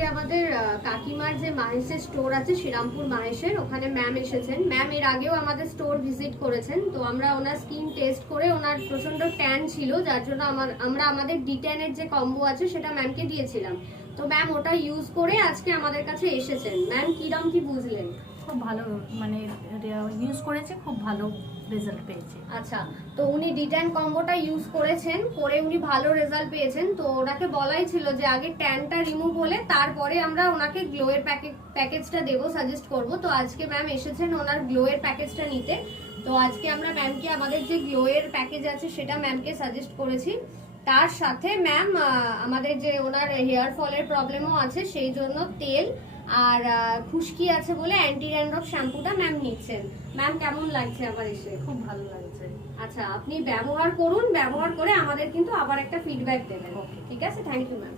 আজকে আমাদের কাকিমার যে মাহেশের স্টোর আছে শ্রীরামপুর মাহেশের, ওখানে ম্যাম এসেছেন। ম্যাম এর আগেও আমাদের স্টোর ভিজিট করেছেন। তো আমরা ওনার স্কিন টেস্ট করে, ওনার প্রচন্ড ট্যান ছিল, যার জন্য আমরা আমাদের ডি10 যে কম্বো আছে সেটা ম্যামকে দিয়েছিলাম। তো ম্যাম ওটা ইউজ করে আজকে আমাদের কাছে এসেছেন। ম্যাম কিরম কি বুঝলেন? খুব ভালো, মানে ইউজ করেছে, খুব ভালো রেজাল্ট পেয়েছে। আচ্ছা, তো উনি ডি10 কম্বোটা ইউজ করেছেন, করে উনি ভালো রেজাল্ট পেয়েছেন। তো ওনাকে বলাই ছিল যে আগে ট্যানটা রিমুভ হলে তারপরে আমরা ওনাকে গ্লোয়ের প্যাকেজটা দেবো, সাজেস্ট করব। তো আজকে ম্যাম এসেছেন ওনার গ্লোয়ের প্যাকেজটা নিতে। তো আজকে আমরা ম্যামকে আমাদের যে গ্লোয়ের প্যাকেজ আছে সেটা ম্যামকে সাজেস্ট করেছি। তার সাথে ম্যাম আমাদের যে ওনার হেয়ার ফলের প্রবলেমও আছে সেই জন্য তেল আর খুশকি আছে বলে অ্যান্টি ড্যান্ড্রফ শ্যাম্পুটা ম্যাম নিচ্ছেন। ম্যাম কেমন লাগছে আবার এসে? খুব ভালো লাগছে। আচ্ছা, আপনি ব্যবহার করুন, ব্যবহার করে আমাদের কিন্তু আবার একটা ফিডব্যাক দেবেন। ঠিক আছে, থ্যাংক ইউ ম্যাম।